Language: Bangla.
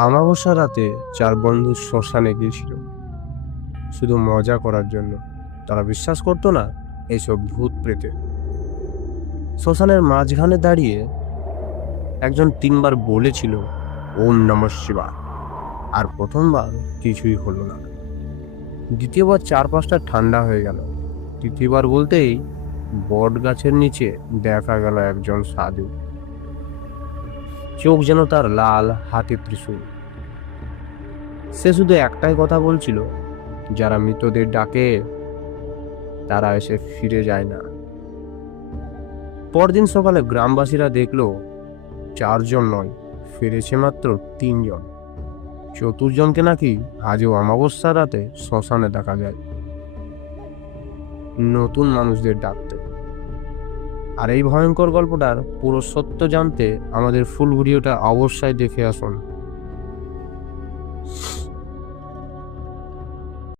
আমাবস্যা রাতে 4 বন্ধু শ্মশানে গিয়েছিল শুধু মজা করার জন্য। তারা বিশ্বাস করতো না এইসব ভূত প্রেতে। শ্মশানের মাঝখানে দাঁড়িয়ে একজন 3 বার বলেছিল ওম নমঃ শিবায়, আর প্রথমবার কিছুই হলো না। দ্বিতীয়বার চারপাশটা ঠান্ডা হয়ে গেল। তৃতীয়বার বলতেই বট গাছের নিচে দেখা গেল একজন সাধু। চোখ যেন তার লাল, হাতে ত্রিশূল। সে শুধু একটাই কথা বলছিল, যারা মৃতদের ডাকে তারা এসে ফিরে যায় না। পরদিন সকালে গ্রামবাসীরা দেখলো 4 জন নয়, ফিরেছে মাত্র 3 জন। চতুর্জনকে নাকি আজও অমাবস্যার রাতে শ্মশানে দেখা যায়, নতুন মানুষদের ডাকতে। আর এই ভয়ঙ্কর গল্পটার পুরো সত্য জানতে আমাদের ফুল ভিডিওটা অবশ্যই দেখে আসুন।